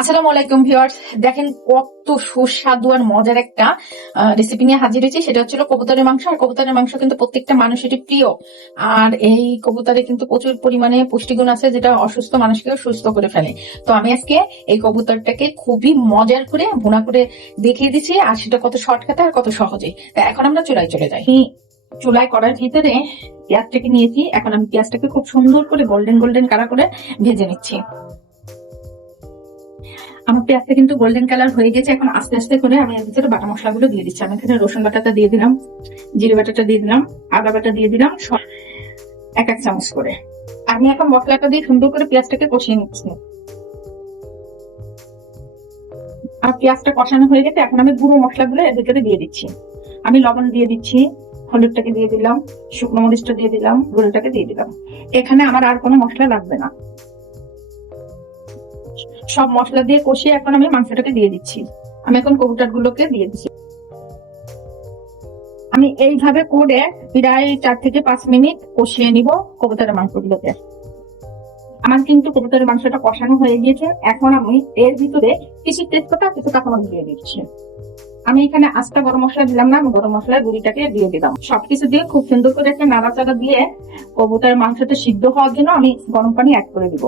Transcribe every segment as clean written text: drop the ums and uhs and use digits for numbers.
আসসালামু আলাইকুম ভিউয়ার্স, দেখেন কত সুস্বাদু আর মজার একটা রেসিপি নিয়ে হাজির হয়েছি। সেটা হচ্ছিল কবুতরের মাংস। আর কবুতরের মাংস কিন্তু প্রত্যেকটা মানুষেরই প্রিয়। আর এই কবুতরে কিন্তু প্রচুর পরিমাণে পুষ্টিগুণ আছে, যেটা অসুস্থ মানুষকেও সুস্থ করে ফেলে। তো আমি আজকে এই কবুতরটাকে খুবই মজার করে ভুনা করে দেখিয়ে দিচ্ছি, আর সেটা কত শর্টকাটে আর কত সহজে। তা এখন আমরা চুলায় চলে যাই। চুলায় করার ভিতরে পেঁয়াজটাকে নিয়েছি। এখন আমি পেঁয়াজটাকে খুব সুন্দর করে গোল্ডেন গোল্ডেন কালার করে ভেজে নিচ্ছি। আমার পেঁয়াজটা কিন্তু গোল্ডেন কালার হয়ে গেছে। এখন আস্তে আস্তে করে আমি এর ভিতরে বাটা মশলাগুলো দিয়ে দিচ্ছি। আমি এখানে রসুন বাটাটা দিয়ে দিলাম, জিরে বাটাটা দিয়ে দিলাম, আদা বাটা দিয়ে দিলাম, এক এক চামচ করে। আমি এখন মশলাটা দিয়ে সুন্দর করে পেঁয়াজটাকে কষিয়ে নিচ্ছি। আর পেঁয়াজটা কষানো হয়ে গেছে। এখন আমি গুঁড়ো মশলাগুলো এর ভিতরে দিয়ে দিচ্ছি। আমি লবণ দিয়ে দিচ্ছি, হলুদটাকে দিয়ে দিলাম, শুকনো মরিচটা দিয়ে দিলাম, গুঁড়োটাকে দিয়ে দিলাম। এখানে আমার আর কোনো মশলা লাগবে না। সব মশলা দিয়ে কষিয়ে এখন আমি মাংসটাকে দিয়ে দিচ্ছি। আমি এখন কবুতর গুলোকে দিয়ে দিচ্ছি। আমি এইভাবে করে প্রায় 4 থেকে 5 মিনিট কষিয়ে নিব কবুতরের মাংসগুলোকে। আমার কিন্তু কবুতরের মাংসটা কষানো হয়ে গিয়েছে। এখন আমি এর ভিতরে কিছু তেজপাতা, কিছু কাঁচামরিচ দিয়ে দিচ্ছি। আমি এখানে আস্তা গরম মশলা দিলাম না, আমি গরম মশলার গুঁড়িটাকে দিয়ে দিলাম। সবকিছু দিয়ে খুব সুন্দর করে একটা নাড়াচাড়া দিয়ে কবুতরের মাংসটা সিদ্ধ হওয়ার জন্য আমি গরম পানি অ্যাড করে দিব।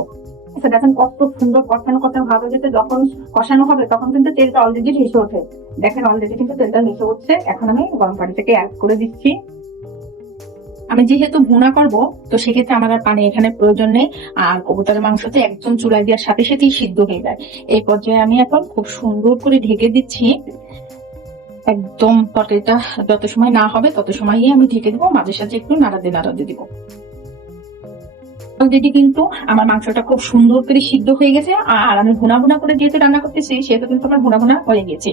দেখেন কত সুন্দর কষানো ভাবে যেতে, যখন কষানো হবে তখন কিন্তু তেলটা অলরেডি ভেসে ওঠে। দেখেন অলরেডি কিন্তু তেলটা ভেসে উঠছে। এখন আমি গরম পানিটাকে অ্যাড করে দিচ্ছি। আমি যেহেতু ভুনা করব, তো সেক্ষেত্রে আমার আর পানি এখানে প্রয়োজন নেই। আর কবুতরের মাংসতে একদম চুলায় দেওয়ার সাথে সাথেই সিদ্ধ হয়ে যায়। এই পর্যায়ে আমি এখন খুব সুন্দর করে ঢেকে দিচ্ছি। একদম তরকারিটা যত সময় না হবে তত সময়ই আমি ঢেকে দিব, মাঝে সাঝে একটু নাড়াতে দিব। অলরেডি কিন্তু আমার মাংসটা খুব সুন্দর করে সিদ্ধ হয়ে গেছে। আর আমি ভুনা ভুনা করে যেহেতু রান্না করতেছি, সেহেতু কিন্তু আমার ভুনা ভুনা হয়ে গেছে।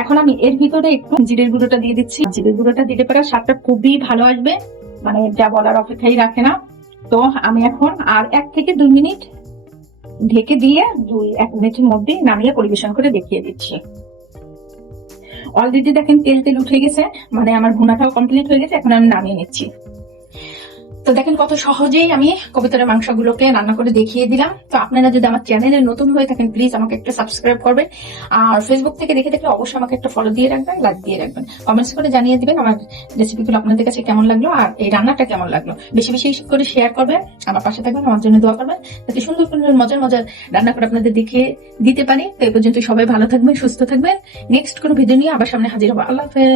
এখন আমি এর ভিতরে একটু জিরের গুঁড়োটা দিয়ে দিচ্ছি। জিরের গুঁড়োটা দিতে পারে স্বাদটা খুবই ভালো আসবে, মানে যা বলার অপেক্ষাই রাখে না। তো আমি এখন আর 1 থেকে 2 মিনিট ঢেকে দিয়ে 1 মিনিটের মধ্যে নামিয়ে পরিবেশন করে দেখিয়ে দিচ্ছি। অলরেডি দেখেন তেল তেল উঠে গেছে, মানে আমার ভুনাটাও কমপ্লিট হয়ে গেছে। এখন আমি নামিয়ে নিচ্ছি। তো দেখেন কত সহজেই আমি কবুতরের মাংসগুলোকে রান্না করে দেখিয়ে দিলাম। তো আপনারা যদি আমার চ্যানেলে নতুন হয়ে থাকেন, প্লিজ আমাকে একটা সাবস্ক্রাইব করবেন। আর ফেসবুক থেকে দেখে থাকলে অবশ্যই আমাকে একটা ফলো দিয়ে রাখবেন, লাইক দিয়ে রাখবেন, কমেন্টস করে জানিয়ে দিবেন আমার রেসিপিগুলো আপনাদের কাছে কেমন লাগলো আর এই রান্নাটা কেমন লাগলো। বেশি বেশি করে শেয়ার করবেন, আমার পাশে থাকবেন, আমার জন্য দোয়া করবেন, যাতে সুন্দর সুন্দর মজার মজার রান্না করে আপনাদের দেখিয়ে দিতে পারি। তো এই পর্যন্ত সবাই ভালো থাকবেন, সুস্থ থাকবেন। নেক্সট কোনো ভিডিও নিয়ে আবার সামনে হাজির হবো। আল্লাহ হাফেজ।